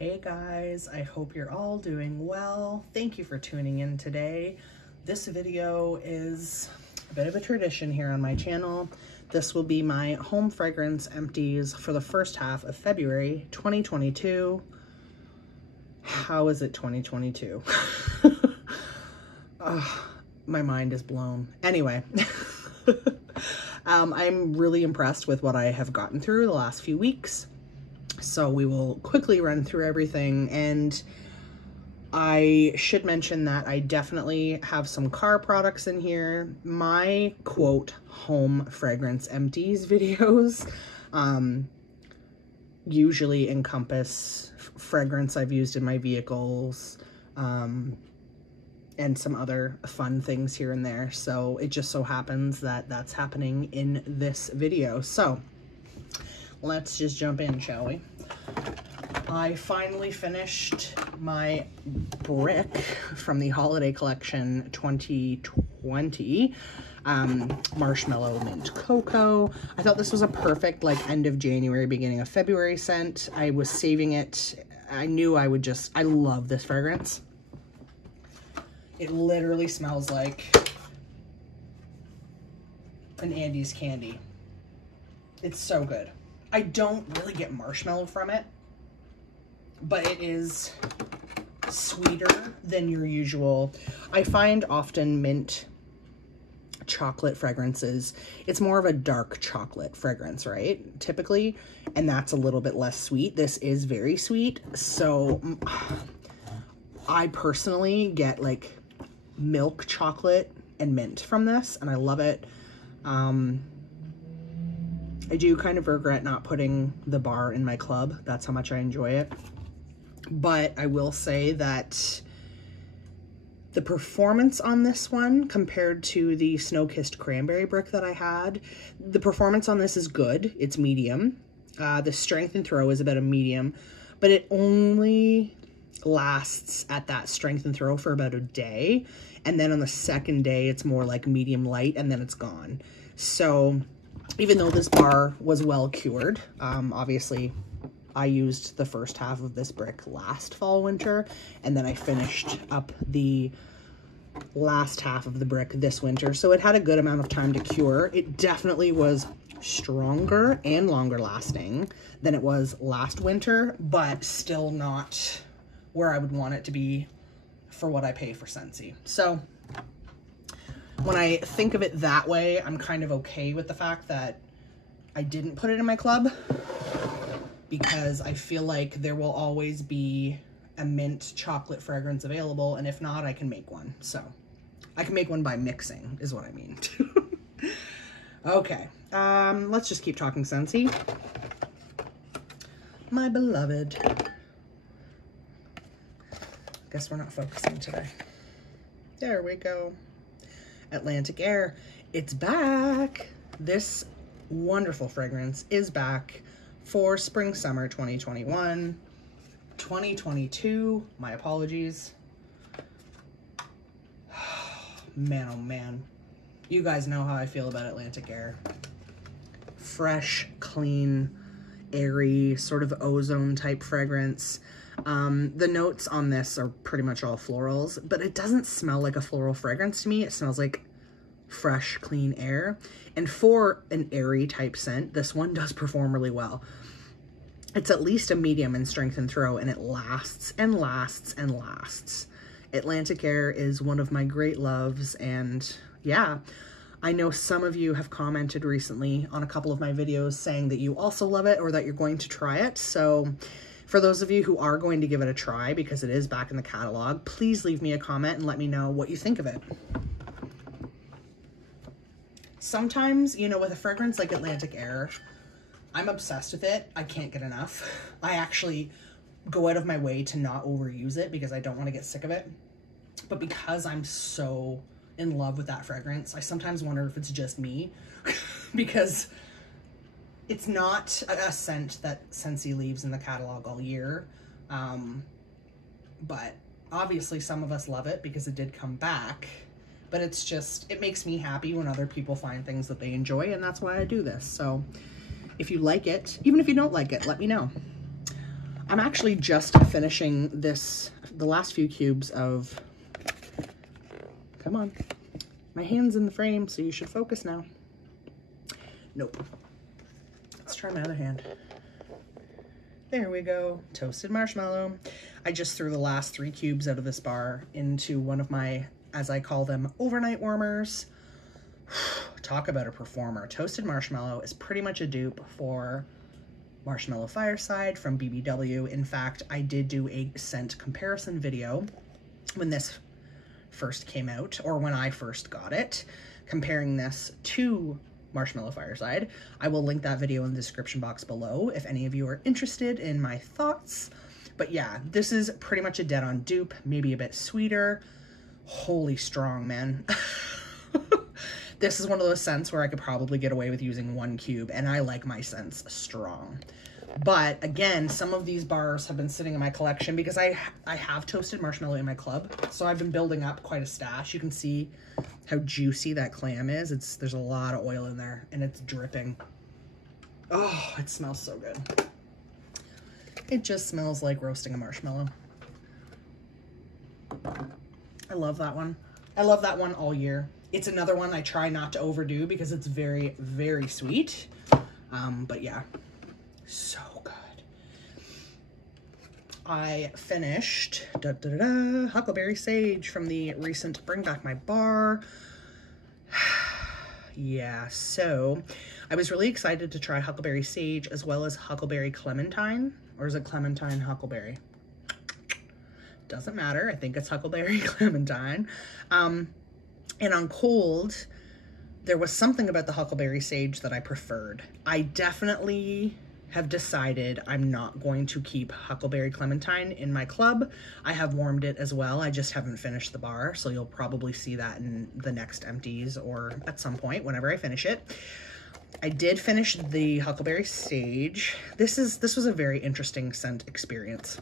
Hey guys, I hope you're all doing well. Thank you for tuning in today. This video is a bit of a tradition here on my channel. This will be my home fragrance empties for the first half of February 2022. How is it 2022? My mind is blown. Anyway, I'm really impressed with what I have gotten through the last few weeks. So we will quickly run through everything, and I should mention that I definitely have some car products in here. My quote home fragrance empties videos usually encompass fragrance I've used in my vehicles and some other fun things here and there. So it just so happens that that's happening in this video. So let's just jump in, shall we? I finally finished my brick from the holiday collection 2020, Marshmallow Mint Cocoa. I thought this was a perfect like end of January, beginning of February scent. I was saving it. I knew I would just, I love this fragrance. It literally smells like an Andes candy. It's so good. I don't really get marshmallow from it, but it is sweeter than your usual. I find often mint chocolate fragrances, it's more of a dark chocolate fragrance, right? Typically, and that's a little bit less sweet. This is very sweet. So I personally get like milk chocolate and mint from this, and I love it. I do kind of regret not putting the bar in my club. That's how much I enjoy it. But I will say that the performance on this one compared to the Snow-Kissed Cranberry brick that I had, the performance on this is good. It's medium. The strength and throw is about a medium, but it only lasts at that strength and throw for about a day. And then on the second day, it's more like medium light, and then it's gone. So even though this bar was well cured, obviously I used the first half of this brick last fall winter, and then I finished up the last half of the brick this winter, so it had a good amount of time to cure. It definitely was stronger and longer lasting than it was last winter, but still not where I would want it to be for what I pay for Scentsy. So when I think of it that way, I'm kind of okay with the fact that I didn't put it in my club, because I feel like there will always be a mint chocolate fragrance available, and if not, I can make one. So I can make one by mixing is what I mean. Okay, let's just keep talking Scentsy. My beloved. Guess we're not focusing today. There we go. Atlantic Air, it's back. This wonderful fragrance is back for spring summer 2021. 2022, my apologies. Man, oh man, you guys know how I feel about Atlantic Air. Fresh, clean, airy, sort of ozone type fragrance. The notes on this are pretty much all florals, but it doesn't smell like a floral fragrance to me. It smells like fresh, clean air. And for an airy type scent, this one does perform really well. It's at least a medium in strength and throw, and it lasts and lasts and lasts. Atlantic Air is one of my great loves, and yeah, I know some of you have commented recently on a couple of my videos saying that you also love it or that you're going to try it. So for those of you who are going to give it a try, because it is back in the catalog, please leave me a comment and let me know what you think of it. Sometimes, you know, with a fragrance like Atlantic Air, I'm obsessed with it. I can't get enough. I actually go out of my way to not overuse it because I don't want to get sick of it. But because I'm so in love with that fragrance, I sometimes wonder if it's just me because it's not a scent that Scentsy leaves in the catalog all year. But obviously some of us love it because it did come back. But it's just, it makes me happy when other people find things that they enjoy, and that's why I do this. So if you like it, even if you don't like it, let me know. I'm actually just finishing this, the last few cubes of, come on, my hand's in the frame, so you should focus now. Nope. Let's try my other hand. There we go, toasted marshmallow. I just threw the last 3 cubes out of this bar into one of my, as I call them, overnight warmers. Talk about a performer. Toasted marshmallow is pretty much a dupe for Marshmallow Fireside from BBW. In fact, I did do a scent comparison video when this first came out, or when I first got it, comparing this to Marshmallow Fireside. I will link that video in the description box below if any of you are interested in my thoughts. But yeah, this is pretty much a dead-on dupe, maybe a bit sweeter. Holy strong, man. This is one of those scents where I could probably get away with using 1 cube, and I like my scents strong. But again, some of these bars have been sitting in my collection because I have toasted marshmallow in my club, so I've been building up quite a stash. You can see how juicy that clam is. There's a lot of oil in there, and it's dripping. Oh, it smells so good. It just smells like roasting a marshmallow. I love that one. I love that one all year. It's another one I try not to overdo because it's very, very sweet. But yeah, so good. I finished Huckleberry Sage from the recent Bring Back My Bar. Yeah, so I was really excited to try Huckleberry Sage as well as Huckleberry Clementine. Or is it Clementine Huckleberry? Doesn't matter. I think it's Huckleberry Clementine. And on cold, there was something about the Huckleberry Sage that I preferred. I definitely have decided I'm not going to keep Huckleberry Clementine in my club. I have warmed it as well. I just haven't finished the bar, so you'll probably see that in the next Empties or at some point whenever I finish it. I did finish the Huckleberry Sage. This was a very interesting scent experience.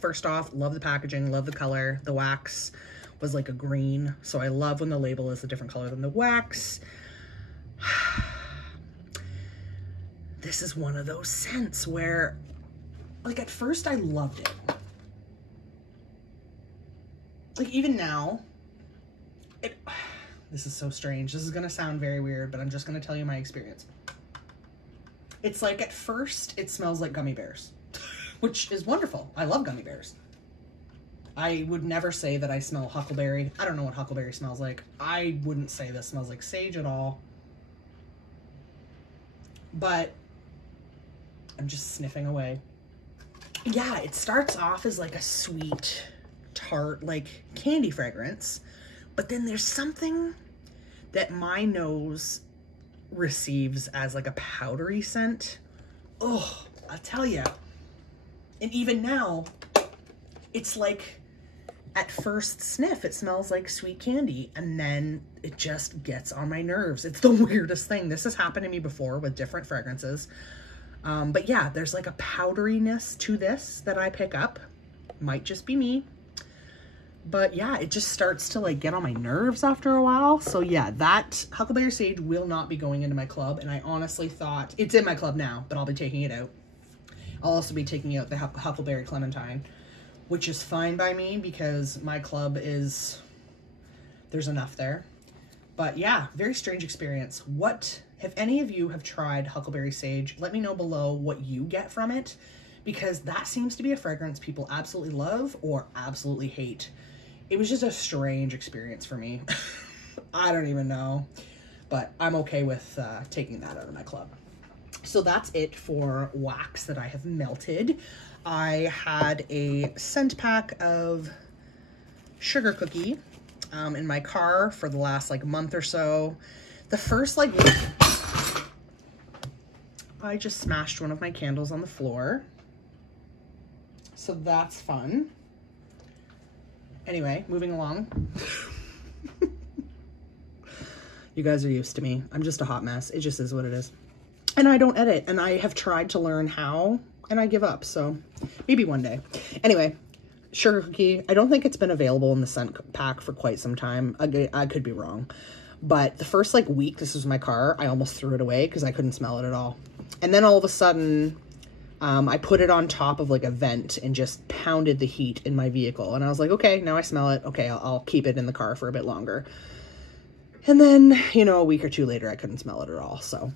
First off, love the packaging, love the color. The wax was like a green, so I love when the label is a different color than the wax. This is one of those scents where, like, at first I loved it. Like, even now, this is so strange. This is gonna sound very weird, but I'm just gonna tell you my experience. It's like, at first, it smells like gummy bears, which is wonderful. I love gummy bears. I would never say that I smell huckleberry. I don't know what huckleberry smells like. I wouldn't say this smells like sage at all. But I'm just sniffing away. Yeah, it starts off as like a sweet, tart, like candy fragrance. But then there's something that my nose receives as like a powdery scent. Oh, I'll tell you. And even now, it's like, at first sniff, it smells like sweet candy, and then it just gets on my nerves. It's the weirdest thing. This has happened to me before with different fragrances. But yeah, there's like a powderiness to this that I pick up. Might just be me. But yeah, it just starts to like get on my nerves after a while. So yeah, that Huckleberry Sage will not be going into my club, and I honestly thought, it's in my club now, but I'll be taking it out. I'll also be taking out the Huckleberry Clementine, which is fine by me because my club is, there's enough there. But yeah, very strange experience. What, if any of you have tried Huckleberry Sage, let me know below what you get from it, because that seems to be a fragrance people absolutely love or absolutely hate. It was just a strange experience for me. I don't even know, but I'm okay with taking that out of my club. So that's it for wax that I have melted. I had a scent pack of Sugar Cookie in my car for the last like month or so. The first like week, I just smashed one of my candles on the floor. So that's fun. Anyway, moving along. You guys are used to me. I'm just a hot mess. It just is what it is. And I don't edit, and I have tried to learn how, and I give up, so maybe one day. Anyway, Sugar Cookie, I don't think it's been available in the scent pack for quite some time. I could be wrong. But the first like week this was in my car, I almost threw it away because I couldn't smell it at all. And then all of a sudden, I put it on top of like a vent and just pounded the heat in my vehicle. And I was like, okay, now I smell it. Okay, I'll keep it in the car for a bit longer. And then, you know, a week or two later, I couldn't smell it at all. So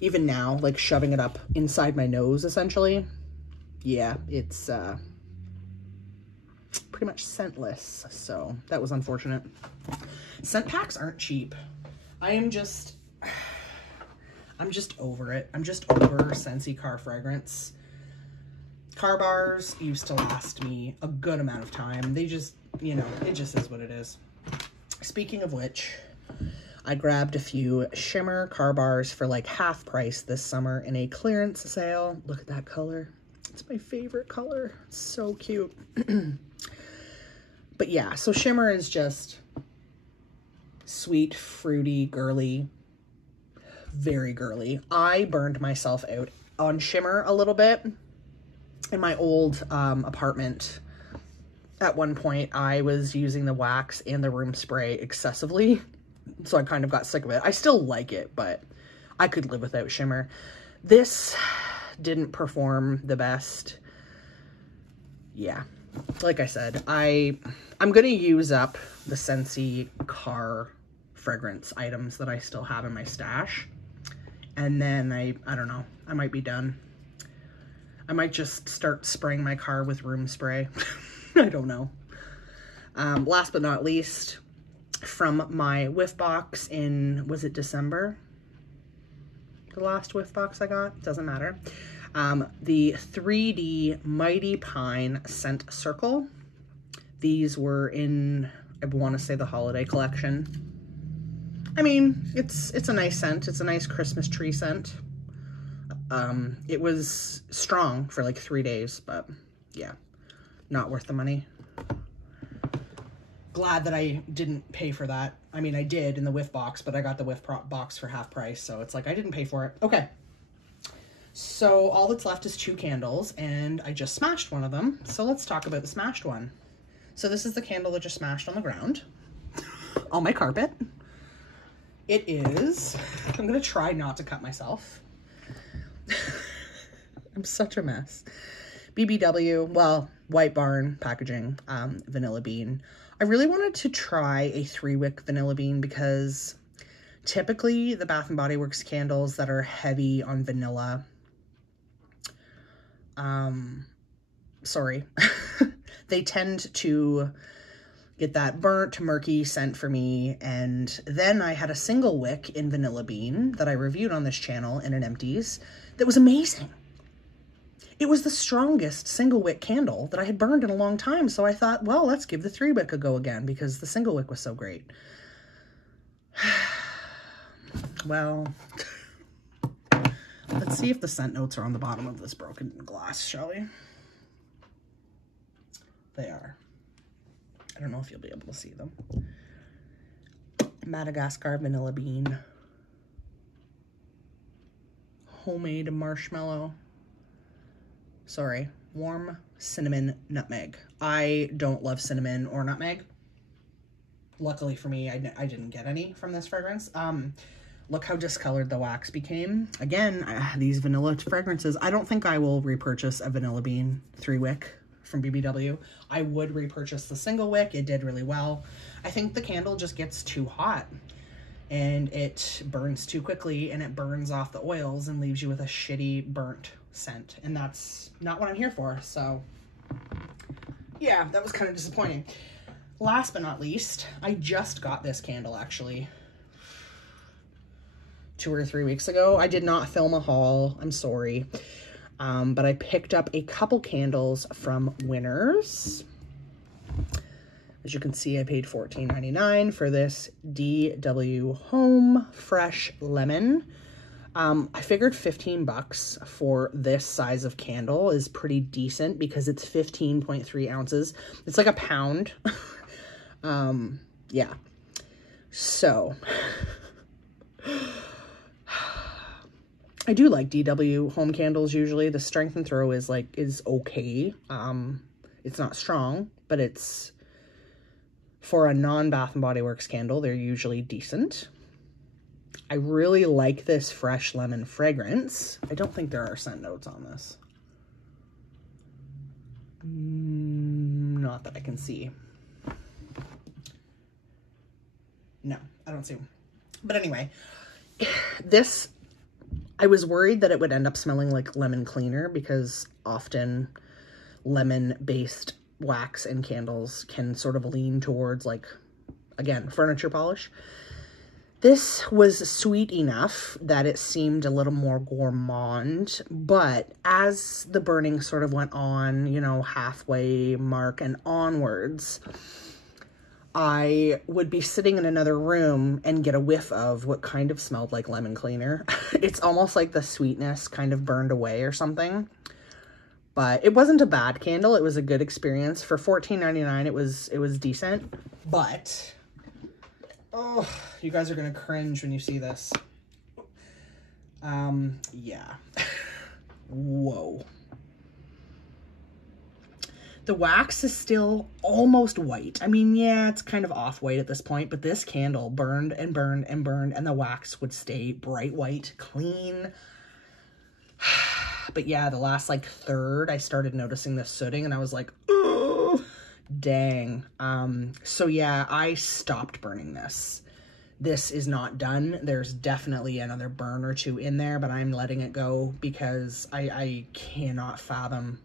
even now, like shoving it up inside my nose, essentially, yeah, it's pretty much scentless. So that was unfortunate. Scent packs aren't cheap. I'm just over it. I'm just over Scentsy car fragrance. Car bars used to last me a good amount of time. They just, you know, it just is what it is. Speaking of which, I grabbed a few shimmer car bars for like half price this summer in a clearance sale. Look at that color. It's my favorite color. It's so cute. But yeah, so shimmer is just sweet, fruity, girly, very girly. I burned myself out on shimmer a little bit in my old apartment. At one point, I was using the wax and the room spray excessively, so I kind of got sick of it. I still like it, but I could live without shimmer. This didn't perform the best. Yeah, like I said, I'm going to use up the Scentsy car fragrance items that I still have in my stash. And then I don't know, I might be done. I might just start spraying my car with room spray. I don't know. Last but not least, from my whiff box in, was it December? The last whiff box I got? Doesn't matter. The 3D Mighty Pine Scent Circle. These were in, I want to say, the holiday collection. I mean, it's a nice scent. It's a nice Christmas tree scent. It was strong for like 3 days, but yeah, not worth the money. Glad that I didn't pay for that. I mean, I did in the whiff box, but I got the whiff box for half price, so it's like I didn't pay for it. Okay. So all that's left is 2 candles, and I just smashed one of them. So let's talk about the smashed one. So this is the candle that just smashed on the ground, on my carpet. It is, I'm going to try not to cut myself. I'm such a mess. BBW, well, White Barn packaging, vanilla bean. I really wanted to try a 3-wick vanilla bean because typically the Bath & Body Works candles that are heavy on vanilla, they tend to get that burnt, murky scent for me. And then I had a single wick in vanilla bean that I reviewed on this channel in an Empties that was amazing. It was the strongest single wick candle that I had burned in a long time. So I thought, well, let's give the 3-wick a go again because the single wick was so great. Well, let's see if the scent notes are on the bottom of this broken glass, shall we? They are. I don't know if you'll be able to see them. Madagascar vanilla bean. Homemade marshmallow. Sorry, warm cinnamon nutmeg. I don't love cinnamon or nutmeg. Luckily for me, I didn't get any from this fragrance. Look how discolored the wax became. Again, these vanilla fragrances, I don't think I will repurchase a vanilla bean 3-wick from BBW. I would repurchase the single wick. It did really well. I think the candle just gets too hot and it burns too quickly and it burns off the oils and leaves you with a shitty burnt scent. And that's not what I'm here for. So yeah, that was kind of disappointing. Last but not least, I just got this candle actually 2 or 3 weeks ago. I did not film a haul. I'm sorry. But I picked up a couple candles from Winners. As you can see, I paid $14.99 for this DW Home Fresh Lemon. I figured 15 bucks for this size of candle is pretty decent because it's 15.3 ounces. It's like a pound. Yeah. So I do like DW home candles usually. The strength and throw is okay. It's not strong, but it's for a non-Bath & Body Works candle, they're usually decent. I really like this fresh lemon fragrance. I don't think there are scent notes on this. Not that I can see. No, I don't see them. But anyway, this, I was worried that it would end up smelling like lemon cleaner because often lemon-based wax and candles can sort of lean towards, like, again, furniture polish. This was sweet enough that it seemed a little more gourmand, but as the burning sort of went on, you know, halfway mark and onwards, I would be sitting in another room and get a whiff of what kind of smelled like lemon cleaner. It's almost like the sweetness kind of burned away or something. But it wasn't a bad candle. It was a good experience. For $14.99, it was decent. But oh, you guys are gonna cringe when you see this. Yeah. Whoa. The wax is still almost white. I mean, yeah, it's kind of off-white at this point, but this candle burned and burned and burned, and the wax would stay bright white, clean. But yeah, the last, like, third, I started noticing the sooting, and I was like, oh, dang. So yeah, I stopped burning this. This is not done. There's definitely another burn or two in there, but I'm letting it go because I cannot fathom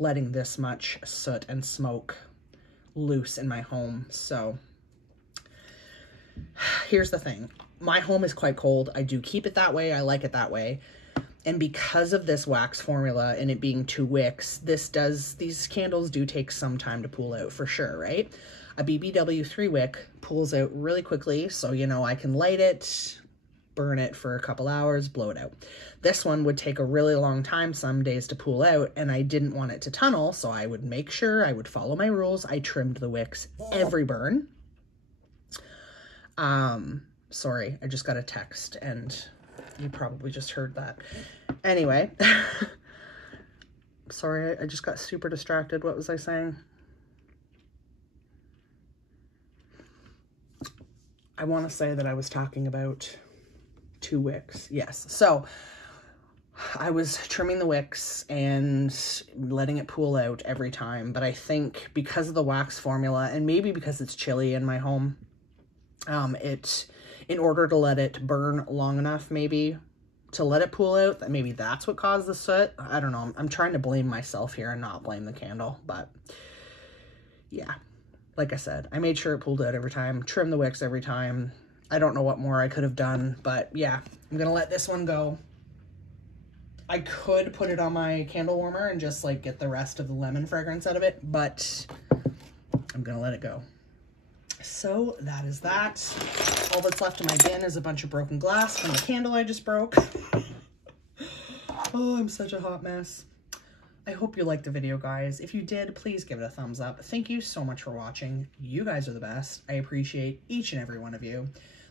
letting this much soot and smoke loose in my home. So here's the thing. My home is quite cold. I do keep it that way. I like it that way. And because of this wax formula and it being 2 wicks, these candles do take some time to pool out for sure, right? A BBW 3 wick pools out really quickly. So, you know, I can light it, burn it for a couple hours, blow it out. This one would take a really long time some days to pool out, and I didn't want it to tunnel, so I would make sure I would follow my rules. I trimmed the wicks every burn. Sorry, I just got a text and you probably just heard that. Anyway, sorry, I just got super distracted. What was I saying? I want to say that I was talking about 2 wicks. Yes. So I was trimming the wicks and letting it pool out every time. But I think because of the wax formula and maybe because it's chilly in my home, in order to let it burn long enough, maybe to let it pool out, that maybe that's what caused the soot. I don't know. I'm trying to blame myself here and not blame the candle, but yeah. Like I said, I made sure it pulled out every time, trimmed the wicks every time. I don't know what more I could have done, but yeah, I'm going to let this one go. I could put it on my candle warmer and just like get the rest of the lemon fragrance out of it, but I'm going to let it go. So that is that. All that's left in my bin is a bunch of broken glass from the candle I just broke. Oh, I'm such a hot mess. I hope you liked the video, guys. If you did, please give it a thumbs up. Thank you so much for watching. You guys are the best. I appreciate each and every one of you.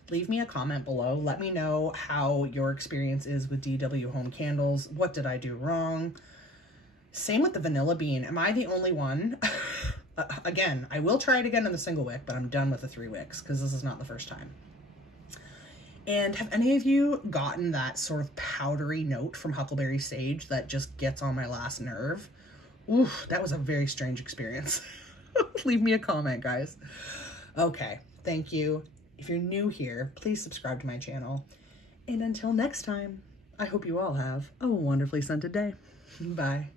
Leave me a comment below. Let me know how your experience is with DW Home Candles. What did I do wrong? Same with the vanilla bean. Am I the only one? Again, I will try it again in the single wick, but I'm done with the 3 wicks because this is not the first time. And have any of you gotten that sort of powdery note from Huckleberry Sage that just gets on my last nerve? Oof, that was a very strange experience. Leave me a comment, guys. Okay, thank you. If you're new here, please subscribe to my channel. And until next time, I hope you all have a wonderfully scented day. Bye.